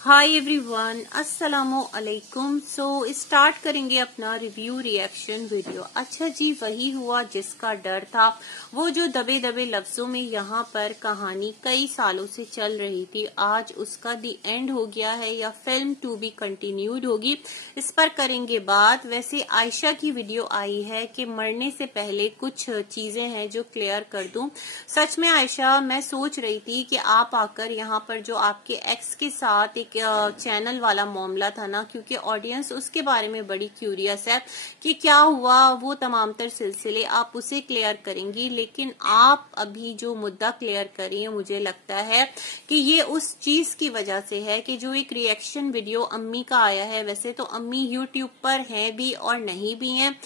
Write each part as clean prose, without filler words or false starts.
Hi everyone, अस्सलामु अलैकुम। So start करेंगे अपना रिव्यू रिएक्शन वीडियो। अच्छा जी, वही हुआ जिसका डर था। वो जो दबे दबे लफ्जों में यहाँ पर कहानी कई सालों से चल रही थी, आज उसका दी एंड हो गया है या फिल्म टू बी कंटिन्यूड होगी, इस पर करेंगे बात। वैसे आयशा की वीडियो आई है कि मरने से पहले कुछ चीजें हैं जो क्लियर कर दूं। सच में आयशा, मैं सोच रही थी कि आप आकर यहाँ पर जो आपके एक्स के साथ एक चैनल वाला मामला था ना, क्योंकि ऑडियंस उसके बारे में बड़ी क्यूरियस है कि क्या हुआ, वो तमाम तर सिलसिले आप उसे क्लियर करेंगी। लेकिन आप अभी जो मुद्दा क्लियर करी है, मुझे लगता है कि ये उस चीज की वजह से है कि जो एक रिएक्शन वीडियो अम्मी का आया है, वैसे तो अम्मी यूट्यूब पर हैं भी और नहीं भी हैं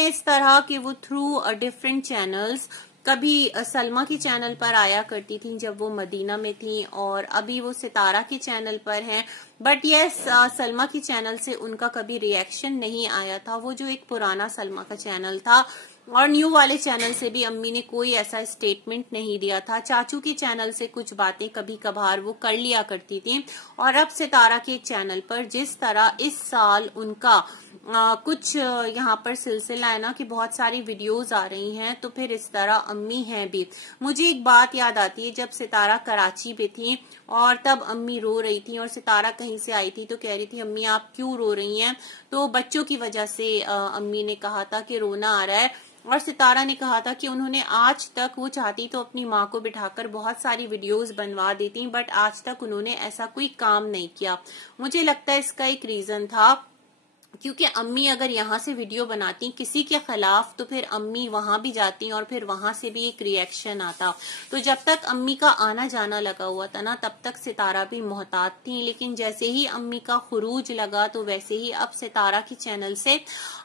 इस तरह कि वो थ्रू डिफरेंट चैनल्स, कभी सलमा की चैनल पर आया करती थी जब वो मदीना में थी, और अभी वो सितारा के चैनल पर हैं। बट यस, सलमा की चैनल से उनका कभी रिएक्शन नहीं आया था। वो जो एक पुराना सलमा का चैनल था, और न्यू वाले चैनल से भी अम्मी ने कोई ऐसा स्टेटमेंट नहीं दिया था। चाचू के चैनल से कुछ बातें कभी कभार वो कर लिया करती थी, और अब सितारा के चैनल पर जिस तरह इस साल उनका कुछ यहाँ पर सिलसिला है ना कि बहुत सारी वीडियोस आ रही हैं, तो फिर इस तरह अम्मी हैं भी। मुझे एक बात याद आती है, जब सितारा कराची पे थी और तब अम्मी रो रही थी, और सितारा कहीं से आई थी तो कह रही थी अम्मी आप क्यों रो रही हैं, तो बच्चों की वजह से अम्मी ने कहा था कि रोना आ रहा है। और सितारा ने कहा था कि उन्होंने आज तक, वो चाहती तो अपनी माँ को बिठाकर बहुत सारी वीडियोस बनवा देती, बट आज तक उन्होंने ऐसा कोई काम नहीं किया। मुझे लगता है इसका एक रीजन था, क्योंकि अम्मी अगर यहाँ से वीडियो बनाती किसी के खिलाफ, तो फिर अम्मी वहां भी जाती और फिर वहां से भी एक रिएक्शन आता। तो जब तक अम्मी का आना जाना लगा हुआ था ना, तब तक सितारा भी मोहतात थी। लेकिन जैसे ही अम्मी का खुरूज लगा, तो वैसे ही अब सितारा की चैनल से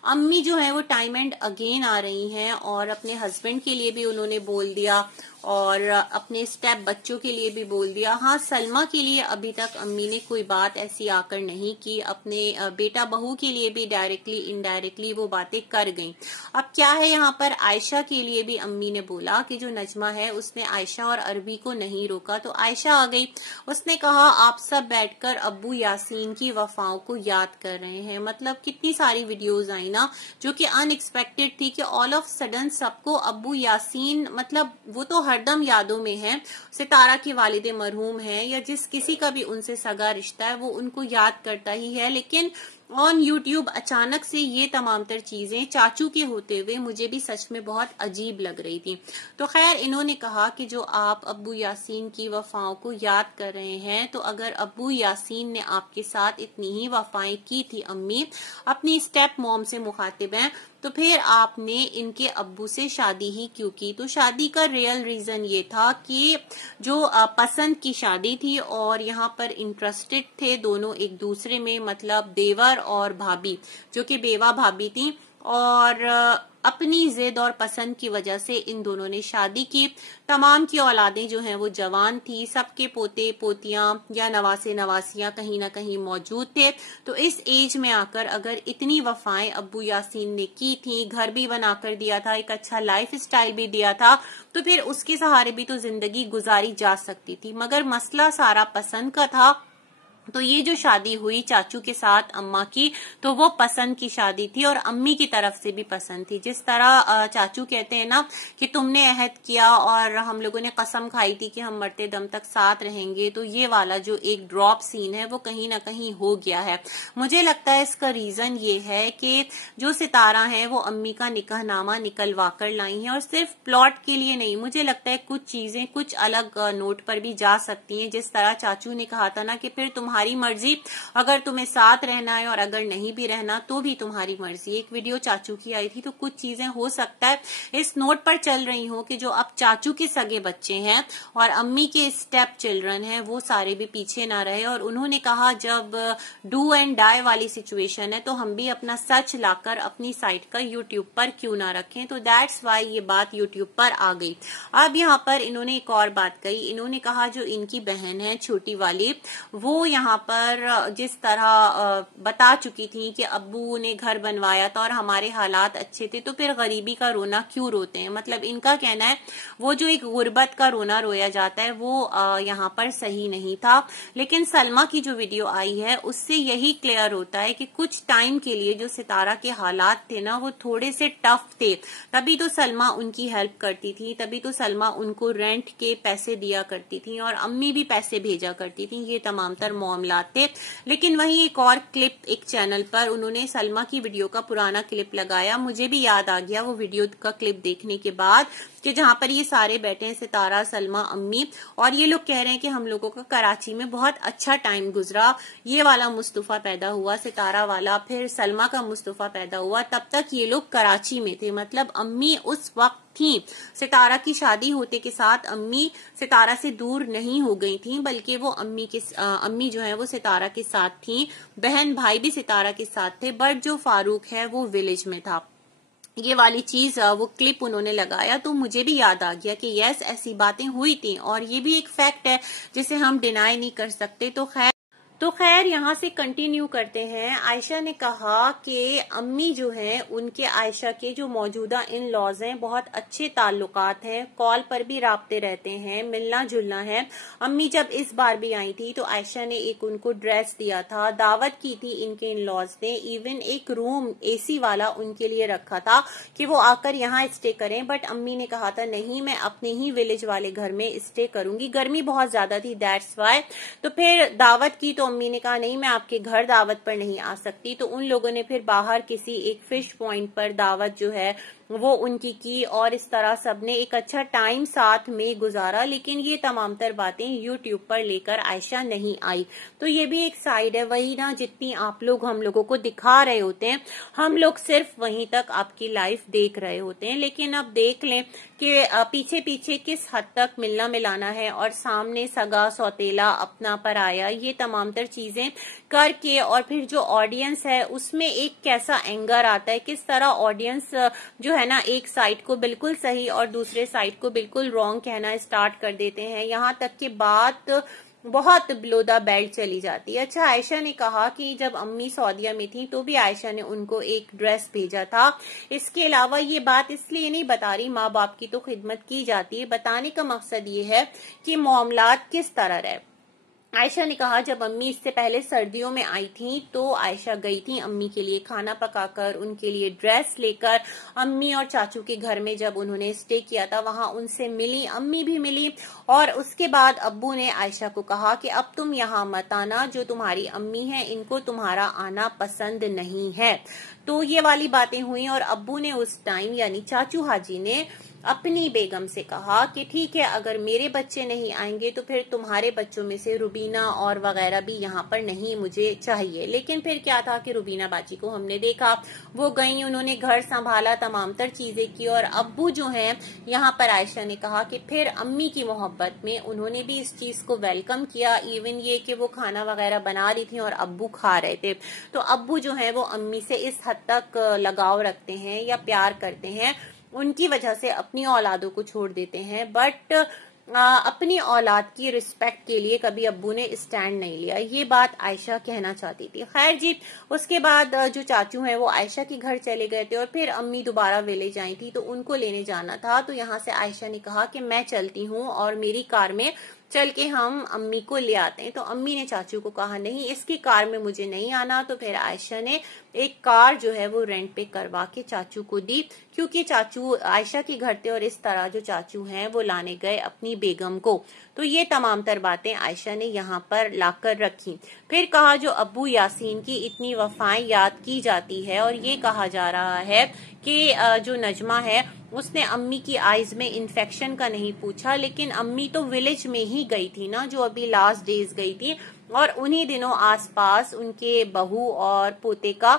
अम्मी जो है वो टाइम एंड अगेन आ रही हैं, और अपने हस्बैंड के लिए भी उन्होंने बोल दिया और अपने स्टेप बच्चों के लिए भी बोल दिया। हाँ, सलमा के लिए अभी तक अम्मी ने कोई बात ऐसी आकर नहीं की, अपने बेटा बहू के लिए भी डायरेक्टली इनडायरेक्टली वो बातें कर गईं। अब क्या है, यहाँ पर आयशा के लिए भी अम्मी ने बोला कि जो नजमा है उसने आयशा और अरबी को नहीं रोका, तो आयशा आ गई। उसने कहा आप सब बैठकर अब्बू यासीन की वफाओं को याद कर रहे हैं। मतलब कितनी सारी वीडियोज आई ना जो कि अनएक्सपेक्टेड थी कि ऑल ऑफ सडन सबको अब्बू यासीन, मतलब वो तो हरदम यादों में है, सितारा के वालिदे मरहूम हैं या जिस किसी का भी उनसे सगा रिश्ता है वो उनको याद करता ही है। लेकिन ऑन यूट्यूब अचानक से ये तमाम तर चीजें चाचू के होते हुए मुझे भी सच में बहुत अजीब लग रही थी। तो खैर, इन्होंने कहा कि जो आप अब्बू यासीन की वफाओं को याद कर रहे हैं, तो अगर अब्बू यासीन ने आपके साथ इतनी ही वफाएं की थी अम्मी, अपनी स्टेप मॉम से मुखातिब हैं, तो फिर आपने इनके अब्बू से शादी ही क्यों की। तो शादी का रियल रीजन ये था कि जो पसंद की शादी थी, और यहाँ पर इंटरेस्टेड थे दोनों एक दूसरे में, मतलब देवर और भाभी, जो कि बेवा भाभी थी, और अपनी जिद और पसंद की वजह से इन दोनों ने शादी की। तमाम की औलादें जो हैं वो जवान थी, सबके पोते पोतियां या नवासे नवासियां कहीं ना कहीं मौजूद थे। तो इस एज में आकर अगर इतनी वफाएं अब्बू यासीन ने की थी, घर भी बनाकर दिया था, एक अच्छा लाइफ स्टाइल भी दिया था, तो फिर उसके सहारे भी तो जिंदगी गुजारी जा सकती थी। मगर मसला सारा पसंद का था। तो ये जो शादी हुई चाचू के साथ अम्मा की, तो वो पसंद की शादी थी, और अम्मी की तरफ से भी पसंद थी। जिस तरह चाचू कहते हैं ना कि तुमने अहद किया और हम लोगों ने कसम खाई थी कि हम मरते दम तक साथ रहेंगे, तो ये वाला जो एक ड्रॉप सीन है वो कहीं ना कहीं हो गया है। मुझे लगता है इसका रीजन ये है कि जो सितारा है वो अम्मी का निकाहनामा निकलवा कर लाई है, और सिर्फ प्लॉट के लिए नहीं। मुझे लगता है कुछ चीजें कुछ अलग नोट पर भी जा सकती हैं। जिस तरह चाचू ने कहा था ना कि फिर तुम्हारी मर्जी, अगर तुम्हें साथ रहना है और अगर नहीं भी रहना तो भी तुम्हारी मर्जी। एक वीडियो चाचू की आई थी, तो कुछ चीजें हो सकता है इस नोट पर चल रही हो कि जो अब चाचू के सगे बच्चे हैं और अम्मी के स्टेप चिल्ड्रन हैं, वो सारे भी पीछे ना रहे। और उन्होंने कहा जब डू एंड डाई वाली सिचुएशन है, तो हम भी अपना सच लाकर अपनी साइट का यूट्यूब पर क्यों ना रखें। तो दैट्स वाई ये बात यूट्यूब पर आ गई। अब यहाँ पर इन्होंने एक और बात कही। इन्होंने कहा जो इनकी बहन है छोटी वाली, वो यहाँ यहाँ पर जिस तरह बता चुकी थी कि अब्बू ने घर बनवाया था और हमारे हालात अच्छे थे, तो फिर गरीबी का रोना क्यों रोते हैं। मतलब इनका कहना है वो जो एक गुर्बत का रोना रोया जाता है वो यहाँ पर सही नहीं था। लेकिन सलमा की जो वीडियो आई है उससे यही क्लियर होता है कि कुछ टाइम के लिए जो सितारा के हालात थे ना वो थोड़े से टफ थे, तभी तो सलमा उनकी हेल्प करती थी, तभी तो सलमा उनको रेंट के पैसे दिया करती थी और अम्मी भी पैसे भेजा करती थी। ये तमाम तर मामलात थे। लेकिन वहीं एक और क्लिप एक चैनल पर उन्होंने सलमा की वीडियो का पुराना क्लिप लगाया, मुझे भी याद आ गया वो वीडियो का क्लिप देखने के बाद, कि जहां पर ये सारे बैठे हैं, सितारा, सलमा, अम्मी, और ये लोग कह रहे हैं कि हम लोगों का कराची में बहुत अच्छा टाइम गुजरा, ये वाला मुस्तफा पैदा हुआ, सितारा वाला, फिर सलमा का मुस्तफा पैदा हुआ, तब तक ये लोग कराची में थे। मतलब अम्मी उस वक्त थी, सितारा की शादी होते के साथ अम्मी सितारा से दूर नहीं हो गई थी, बल्कि वो अम्मी जो है वो सितारा के साथ थी, बहन भाई भी सितारा के साथ थे, बट जो फारूक है वो विलेज में था। ये वाली चीज वो क्लिप उन्होंने लगाया तो मुझे भी याद आ गया कि यस ऐसी बातें हुई थी और ये भी एक फैक्ट है जिसे हम डिनाई नहीं कर सकते। तो खैर यहाँ से कंटिन्यू करते हैं। आयशा ने कहा कि अम्मी जो हैं उनके आयशा के जो मौजूदा इन लॉज हैं बहुत अच्छे ताल्लुकात हैं, कॉल पर भी राब्ते रहते हैं, मिलना जुलना है। अम्मी जब इस बार भी आई थी तो आयशा ने एक उनको ड्रेस दिया था, दावत की थी इनके इन लॉज ने, इवन एक रूम एसी वाला उनके लिए रखा था कि वो आकर यहाँ स्टे करें, बट अम्मी ने कहा था नहीं मैं अपने ही विलेज वाले घर में स्टे करूंगी, गर्मी बहुत ज्यादा थी दैट्स वाई। तो फिर दावत की तो अम्मी ने कहा नहीं मैं आपके घर दावत पर नहीं आ सकती, तो उन लोगों ने फिर बाहर किसी एक फिश पॉइंट पर दावत जो है वो उनकी की और इस तरह सबने एक अच्छा टाइम साथ में गुजारा। लेकिन ये तमाम तर बातें यूट्यूब पर लेकर आयशा नहीं आई, तो ये भी एक साइड है। वही ना, जितनी आप लोग हम लोगों को दिखा रहे होते हैं, हम लोग सिर्फ वहीं तक आपकी लाइफ देख रहे होते हैं, लेकिन अब देख लें कि पीछे पीछे किस हद तक मिलना मिलाना है और सामने सगा सौतेला अपना पराया, ये तमाम तर चीजें करके, और फिर जो ऑडियंस है उसमें एक कैसा एंगर आता है, किस तरह ऑडियंस जो है ना एक साइड को बिल्कुल सही और दूसरे साइड को बिल्कुल रॉन्ग कहना स्टार्ट कर देते हैं, यहाँ तक कि बात बहुत बिलो द बेल्ट चली जाती है। अच्छा, आयशा ने कहा कि जब अम्मी सऊदीया में थी तो भी आयशा ने उनको एक ड्रेस भेजा था। इसके अलावा ये बात इसलिए नहीं बता रही, माँ बाप की तो खिदमत की जाती है, बताने का मकसद ये है कि मामलात किस तरह रहे। आयशा ने कहा जब अम्मी इससे पहले सर्दियों में आई थी तो आयशा गई थी अम्मी के लिए खाना पकाकर, उनके लिए ड्रेस लेकर। अम्मी और चाचू के घर में जब उन्होंने स्टे किया था वहां उनसे मिली, अम्मी भी मिली, और उसके बाद अब्बू ने आयशा को कहा कि अब तुम यहाँ मत आना, जो तुम्हारी अम्मी है इनको तुम्हारा आना पसंद नहीं है। तो ये वाली बातें हुई और अब्बू ने उस टाइम यानी चाचू हाजी ने अपनी बेगम से कहा कि ठीक है अगर मेरे बच्चे नहीं आएंगे तो फिर तुम्हारे बच्चों में से रुबीना और वगैरह भी यहाँ पर नहीं मुझे चाहिए। लेकिन फिर क्या था कि रुबीना बाची को हमने देखा, वो गई, उन्होंने घर संभाला, तमाम तर चीजें की, और अब्बू जो हैं यहाँ पर आयशा ने कहा कि फिर अम्मी की मोहब्बत में उन्होंने भी इस चीज को वेलकम किया। इवन ये कि वो खाना वगैरह बना रही थी और अब्बू खा रहे थे, तो अब्बू जो है वो अम्मी से इस हद तक लगाव रखते हैं या प्यार करते हैं, उनकी वजह से अपनी औलादों को छोड़ देते हैं, बट अपनी औलाद की रिस्पेक्ट के लिए कभी अब्बू ने स्टैंड नहीं लिया। ये बात आयशा कहना चाहती थी। खैर जी, उसके बाद जो चाचू हैं वो आयशा के घर चले गए थे और फिर अम्मी दोबारा विलेज आई थी तो उनको लेने जाना था। तो यहाँ से आयशा ने कहा कि मैं चलती हूँ और मेरी कार में चल के हम अम्मी को ले आते हैं। तो अम्मी ने चाचू को कहा नहीं इसकी कार में मुझे नहीं आना। तो फिर आयशा ने एक कार जो है वो रेंट पे करवा के चाचू को दी, क्योंकि चाचू आयशा के घर थे और इस तरह जो चाचू हैं वो लाने गए अपनी बेगम को। तो ये तमाम तर बातें आयशा ने यहाँ पर लाकर रखी। फिर कहा जो अब्बू यासीन की इतनी वफाएं याद की जाती है और ये कहा जा रहा है कि जो नजमा है उसने अम्मी की आईज में इन्फेक्शन का नहीं पूछा, लेकिन अम्मी तो विलेज में ही गई थी ना, जो अभी लास्ट डेज गई थी, और उन्हीं दिनों आसपास उनके बहू और पोते का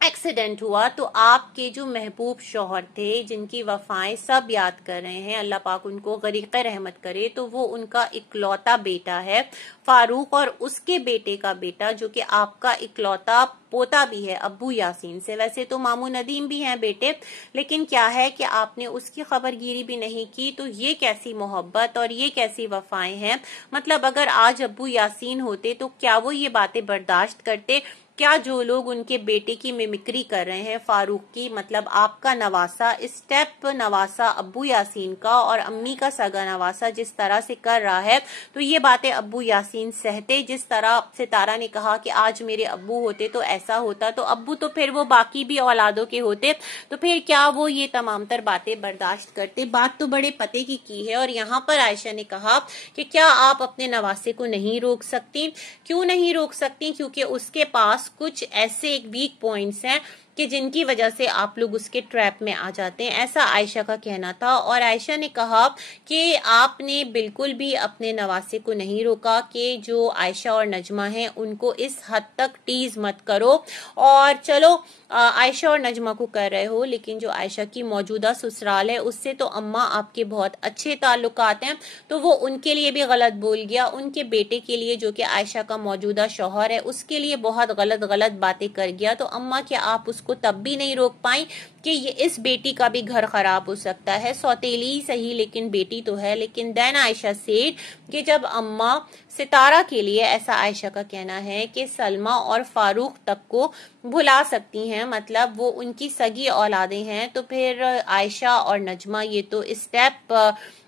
एक्सीडेंट हुआ तो आपके जो महबूब शौहर थे, जिनकी वफाएं सब याद कर रहे हैं, अल्लाह पाक उनको गरीक़े रहमत करे, तो वो उनका इकलौता बेटा है फारूक, और उसके बेटे का बेटा जो कि आपका इकलौता पोता भी है अब्बू यासीन से। वैसे तो मामू नदीम भी हैं बेटे, लेकिन क्या है कि आपने उसकी खबरगिरी भी नहीं की। तो ये कैसी मोहब्बत और ये कैसी वफाएं हैं। मतलब अगर आज अब्बू यासीन होते तो क्या वो ये बातें बर्दाश्त करते? क्या जो लोग उनके बेटे की मिमिक्री कर रहे हैं फारूक की, मतलब आपका नवासा, स्टेप नवासा अब्बू यासीन का, और अम्मी का सगा नवासा जिस तरह से कर रहा है, तो ये बातें अब्बू यासीन सहते? जिस तरह सितारा ने कहा कि आज मेरे अब्बू होते तो ऐसा होता, तो अब्बू तो फिर वो बाकी भी औलादों के होते, तो फिर क्या वो ये तमाम तर बातें बर्दाश्त करते? बात तो बड़े पते की है। और यहाँ पर आयशा ने कहा कि क्या आप अपने नवासे को नहीं रोक सकती? क्यों नहीं रोक सकती? क्योंकि उसके पास कुछ ऐसे एक वीक पॉइंट्स हैं कि जिनकी वजह से आप लोग उसके ट्रैप में आ जाते हैं, ऐसा आयशा का कहना था। और आयशा ने कहा कि आपने बिल्कुल भी अपने नवासे को नहीं रोका कि जो आयशा और नजमा हैं उनको इस हद तक टीज मत करो। और चलो आयशा और नजमा को कर रहे हो, लेकिन जो आयशा की मौजूदा ससुराल है उससे तो अम्मा आपके बहुत अच्छे ताल्लुकात हैं, तो वो उनके लिए भी गलत बोल गया। उनके बेटे के लिए जो कि आयशा का मौजूदा शौहर है उसके लिए बहुत गलत बातें कर गया। तो अम्मा क्या आप उसको तब भी नहीं रोक पाई कि ये इस बेटी का भी घर खराब हो सकता है? सौतेली सही लेकिन बेटी तो है। लेकिन देन आयशा सेड कि जब अम्मा सितारा के लिए, ऐसा आयशा का कहना है कि सलमा और फारूक तक को भुला सकती हैं, मतलब वो उनकी सगी औलादें हैं, तो फिर आयशा और नजमा ये तो स्टेप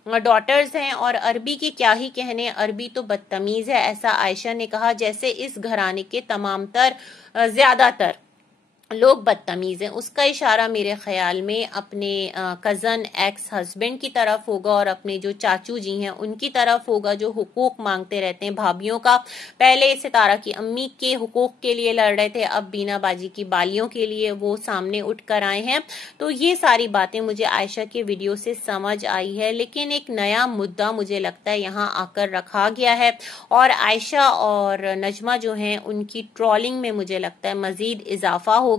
डॉटर्स हैं। और अरबी के क्या ही कहने, अरबी तो बदतमीज है, ऐसा आयशा ने कहा, जैसे इस घराने के तमाम तर ज्यादातर लोग बदतमीज हैं। उसका इशारा मेरे ख्याल में अपने कज़न एक्स हस्बैंड की तरफ होगा और अपने जो चाचू जी हैं उनकी तरफ होगा, जो हुकूक मांगते रहते हैं भाभीियों का। पहले सितारा की अम्मी के हुकूक के लिए लड़ रहे थे, अब बीना बाजी की बालियों के लिए वो सामने उठ कर आए हैं। तो ये सारी बातें मुझे आयशा के वीडियो से समझ आई है, लेकिन एक नया मुद्दा मुझे लगता है यहाँ आकर रखा गया है, और आयशा और नजमा जो हैं उनकी ट्रोलिंग में मुझे लगता है मजीद इजाफा होगा,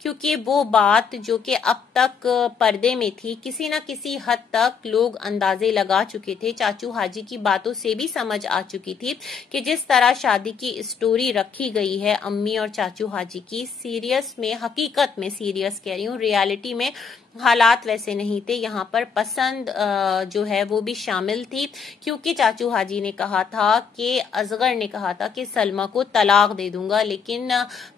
क्योंकि वो बात जो कि अब तक पर्दे में थी, किसी न किसी हद तक लोग अंदाजे लगा चुके थे। चाचू हाजी की बातों से भी समझ आ चुकी थी कि जिस तरह शादी की स्टोरी रखी गई है अम्मी और चाचू हाजी की, सीरियस में, हकीकत में सीरियस कह रही हूँ, रियलिटी में हालात वैसे नहीं थे। यहाँ पर पसंद जो है वो भी शामिल थी, क्योंकि चाचू हाजी ने कहा था कि असगर ने कहा था कि सलमा को तलाक दे दूंगा, लेकिन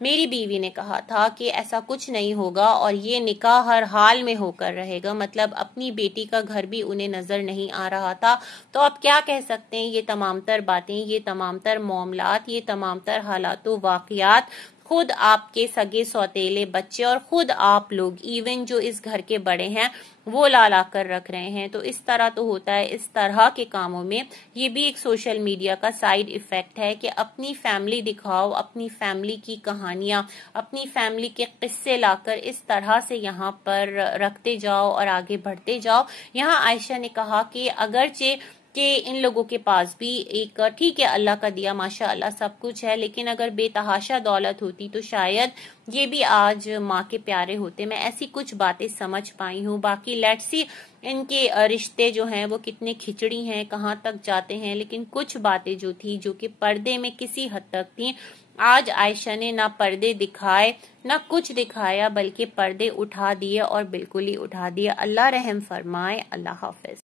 मेरी बीवी ने कहा था कि ऐसा कुछ नहीं होगा और ये निकाह हर हाल में होकर रहेगा। मतलब अपनी बेटी का घर भी उन्हें नजर नहीं आ रहा था। तो अब क्या कह सकते हैं, ये तमाम तर बातें, ये तमाम तर मामलात, ये तमाम तर हालात वाक़ियात खुद आपके सगे सौतेले बच्चे और खुद आप लोग, इवन जो इस घर के बड़े हैं, वो ला कर रख रहे हैं। तो इस तरह तो होता है इस तरह के कामों में। ये भी एक सोशल मीडिया का साइड इफेक्ट है कि अपनी फैमिली दिखाओ, अपनी फैमिली की कहानियां, अपनी फैमिली के किस्से लाकर इस तरह से यहाँ पर रखते जाओ और आगे बढ़ते जाओ। यहाँ आयशा ने कहा कि अगरचे कि इन लोगों के पास भी एक, ठीक है अल्लाह का दिया माशाअल्लाह सब कुछ है, लेकिन अगर बेतहाशा दौलत होती तो शायद ये भी आज माँ के प्यारे होते। मैं ऐसी कुछ बातें समझ पाई हूँ। बाकी लेट्स सी इनके रिश्ते जो हैं वो कितने खिचड़ी हैं, कहाँ तक जाते हैं, लेकिन कुछ बातें जो थी जो कि पर्दे में किसी हद तक थी, आज आयशा ने ना पर्दे दिखाए ना कुछ दिखाया, बल्कि पर्दे उठा दिए और बिल्कुल ही उठा दिए। अल्लाह रहम फरमाए। अल्लाह हाफिज।